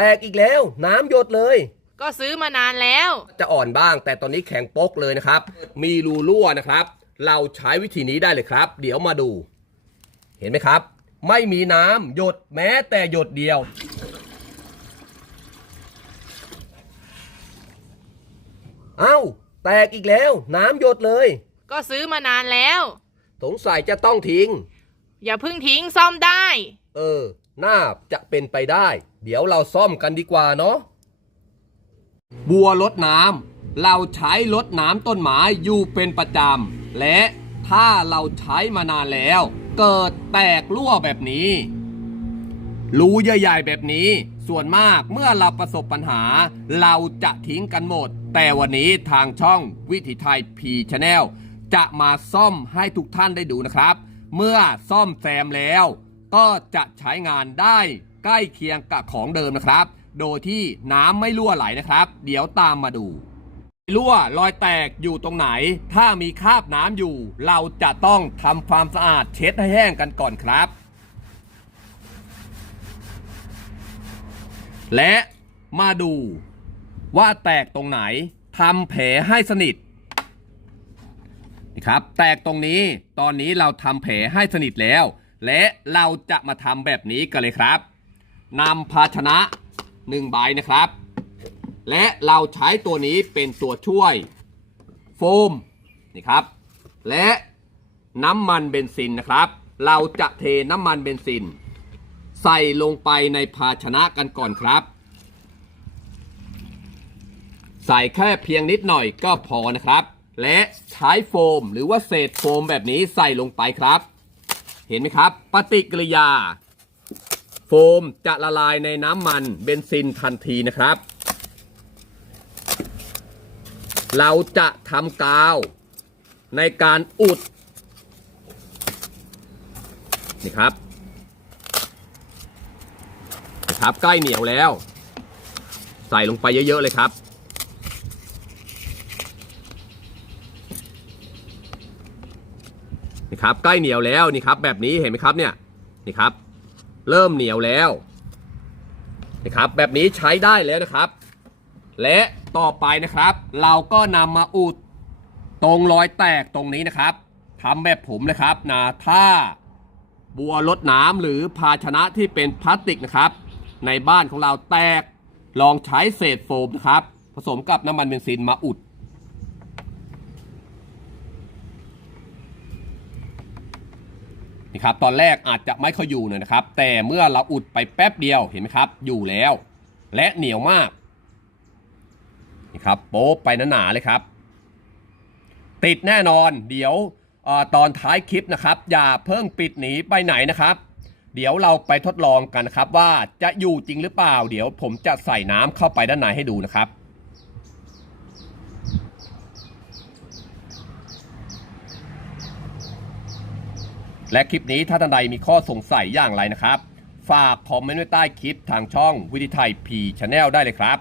แตกอีกแล้ว น้ำหยดเลย ก็ซื้อมานานแล้ว จะอ่อนบ้าง แต่ตอนนี้แข็งโป๊กเลยนะครับ มีรูรั่วนะครับ เราใช้วิธีนี้ได้เลยครับ เดี๋ยวมาดู เห็นไหมครับ ไม่มีน้ำหยดแม้แต่หยดเดียว เอ้า แตกอีกแล้ว น้ำหยดเลย ก็ซื้อมานานแล้ว สงสัยจะต้องทิ้ง อย่าเพิ่งทิ้งซ่อมได้ เออ น่าจะเป็นไปได้ เดี๋ยวเราซ่อมกันดีกว่าเนาะบัวลดน้ำเราใช้ลดน้ำต้นไม้อยู่เป็นประจำและถ้าเราใช้มานานแล้ว เกิดแตกรั่วแบบนี้รูใหญ่ๆแบบนี้ ส่วนมากเมื่อเราประสบปัญหา เราจะทิ้งกันหมด แต่วันนี้ทางช่องวิถีไทยพีชแนลจะมาซ่อมให้ทุกท่านได้ดูนะครับ เมื่อซ่อมแซมแล้ว ก็จะใช้งานได้ใกล้เคียงกับของเดิมนะครับ โดยที่น้ำไม่รั่วไหลนะครับ เดี๋ยวตามมาดูรั่วรอยแตกอยู่ตรงไหน ถ้ามีคราบน้ำอยู่ เราจะต้องทำความสะอาดเช็ดให้แห้งกันก่อนครับ และมาดูว่าแตกตรงไหนทำแผลให้สนิทนี่ครับ แตกตรงนี้ตอนนี้เราทำแผลให้สนิทแล้ว และเราจะมาทำแบบนี้กันเลยครับนำภาชนะหนึ่งใบนะครับ และเราใช้ตัวนี้เป็นตัวช่วย โฟมนี่ครับ และน้ำมันเบนซินนะครับ เราจะเทน้ำมันเบนซิน ใส่ลงไปในภาชนะกันก่อนครับ ใส่แค่เพียงนิดหน่อยก็พอนะครับ และใช้โฟมหรือว่าเศษโฟมแบบนี้ใส่ลงไปครับ เห็นไหมครับ ปฏิกิริยา โฟมจะละลายในน้ำมันเบนซินทันทีนะครับ เราจะทำกาวในการอุดนี่ครับนะครับใกล้เหนียวแล้ว ใส่ลงไปเยอะ ๆ เลยครับ นี่ครับใกล้เหนียวแล้วนี่ครับแบบนี้เห็นไหมครับเนี่ยนี่ครับ เริ่มเหนียวแล้วนี่ครับแบบนี้ใช้ได้แล้วนะครับ และต่อไปนะครับ เราก็นำมาอุดตรงรอยแตกตรงนี้นะครับทำแบบผมนะครับนะถ้าบัวลดน้ำหรือภาชนะที่เป็นพลาสติกนะครับ ในบ้านของเราแตกลองใช้เศษโฟมนะครับ ผสมกับน้ำมันเบนซินมาอุด ครับตอนแรกอาจจะไม่ค่อยอยู่เลยนะครับ แต่เมื่อเราอุดไปแป๊บเดียวเห็นไหมครับ อยู่แล้ว และเหนียวมากนี่ครับโป๊ไปหนาๆเลยครับ ติดแน่นอน เดี๋ยวอตอนท้ายคลิปนะครับ อย่าเพิ่งปิดหนีไปไหนนะครับ เดี๋ยวเราไปทดลองกันนะครับ ว่าจะอยู่จริงหรือเปล่า เดี๋ยวผมจะใส่น้ำเข้าไปด้านในให้ดูนะครับ และคลิปนี้ถ้าท่านใดมีข้อสงสัยอย่างไรนะครับ ฝากคอมเมนต์ไว้ใต้คลิปทางช่องวิธีไทยพีชแนลได้เลยครับ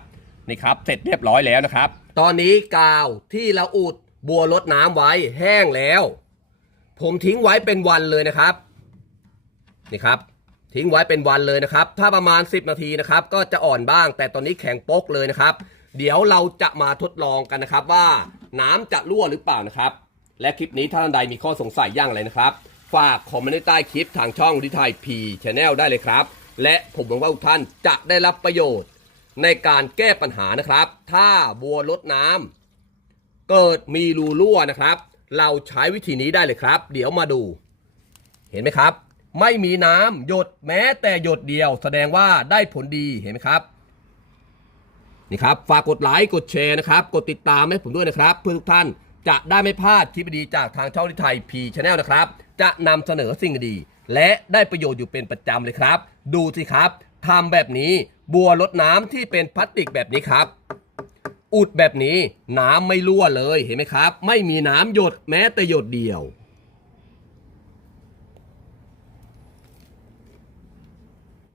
นี่ครับ เสร็จเรียบร้อยแล้วนะครับ ตอนนี้กาวที่เราอุดบัวลดน้ำไว้แห้งแล้ว ผมทิ้งไว้เป็นวันเลยนะครับนี่ครับ ทิ้งไว้เป็นวันเลยนะครับ ถ้าประมาณ 10 นาทีนะครับ ก็จะอ่อนบ้าง แต่ตอนนี้แข็งปกเลยนะครับ เดี๋ยวเราจะมาทดลองกันนะครับว่าน้ำจะรั่วหรือเปล่านะครับ และคลิปนี้ถ้าท่านใดมีข้อสงสัยอย่างไรนะครับ ฝากคอมเมนต์ใต้คลิปทางช่องวิทยไทยพีชแนลได้เลยครับ และผมหวังว่าทุกท่านจะได้รับประโยชน์ในการแก้ปัญหานะครับ ถ้าบัวลดน้ำเกิดมีรูรั่วนะครับ เราใช้วิธีนี้ได้เลยครับ เดี๋ยวมาดู เห็นไหมครับ ไม่มีน้ำหยดแม้แต่หยดเดียว แสดงว่าได้ผลดีเห็นไหมครับนี่ครับฝากกดไลค์กดแชร์นะครับ กดติดตามให้ผมด้วยนะครับ เพื่อทุกท่านจะได้ไม่พลาดคลิปดีจากทางช่องทิไทยพีชแนลนะครับ จะนำเสนอสิ่งดี และได้ประโยชน์อยู่เป็นประจำเลยครับ ดูสิครับทำแบบนี้บัวลดน้ำที่เป็นพลาสติกแบบนี้ครับ อุดแบบนี้น้ำไม่รั่วเลยเห็นไหมครับ ไม่มีน้ำหยดแม้แต่หยดเดียว